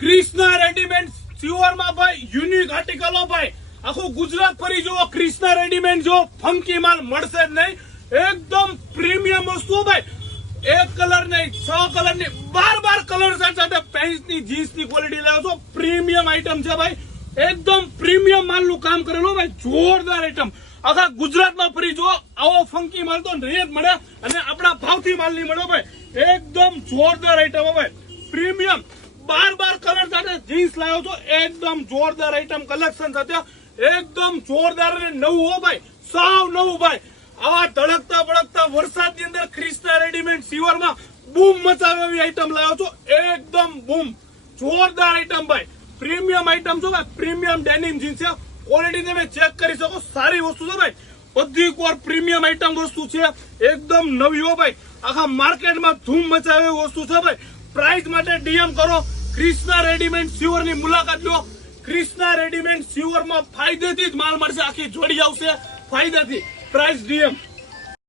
Krishna readymade સિવરમાં ભાઈ unique આર્ટિકલો ભાઈ આખું ગુજરાત ફરી જુઓ. ક્રિષ્ના રેડીમેડ જો ફંકી માલ મળશે જ નહીં. એકદમ પ્રીમિયમ વસ્તુ ભાઈ. એક કલર નહીં, 6 કલર ની 12 કલર સાથે પેન્ટ ની જીન્સ ની ક્વોલિટી લાવો છો. પ્રીમિયમ આઈટમ છે ભાઈ. એકદમ પ્રીમિયમ માલ નું કામ કરેલું ભાઈ. જોરદાર આઈટમ. આખા ગુજરાતમાં ફરી જો આવો ફંકી માલ તો નહીં જ મળે અને આપણા ભાવથી માલ નહીં મળે ભાઈ. એકદમ જોરદાર આઈટમ ભાઈ. પ્રીમિયમ 12 કલર સાથે જીન્સ લાવ્યો છો. એકદમ જોરદાર આઈટમ કલેક્શન સાથે એકદમ જોરદાર અને નવું હો ભાઈ. સાવ નવું ભાઈ. આવા ધડકતા ભડકતા વરસાદની અંદર ક્રિષ્ના રેડીમેડ સિવરમાં બૂમ મચાવે એવી આઈટમ લાવ્યો છો. એકદમ બૂમ જોરદાર આઈટમ ભાઈ. પ્રીમિયમ આઈટમ છો ભાઈ. પ્રીમિયમ ડેનિમ જીન્સ છે. ક્વોલિટી તમે ચેક કરી શકો. સારી વસ્તુ છે ભાઈ. બધી કોર પ્રીમિયમ આઈટમ વસ્તુ છે. એકદમ નવી હો ભાઈ. આખા માર્કેટમાં ધૂમ મચાવે એવી વસ્તુ છે ભાઈ. પ્રાઇસ માટે ડીએમ કરો. ક્રિષ્ના રેડીમેડ સિવર ની મુલાકાત લો. ક્રિષ્ના રેડીમેડ સિવરમાં ફાયદેથી જ માલ મળશે. આખી જોડી આવશે ફાયદાથી. Price DM.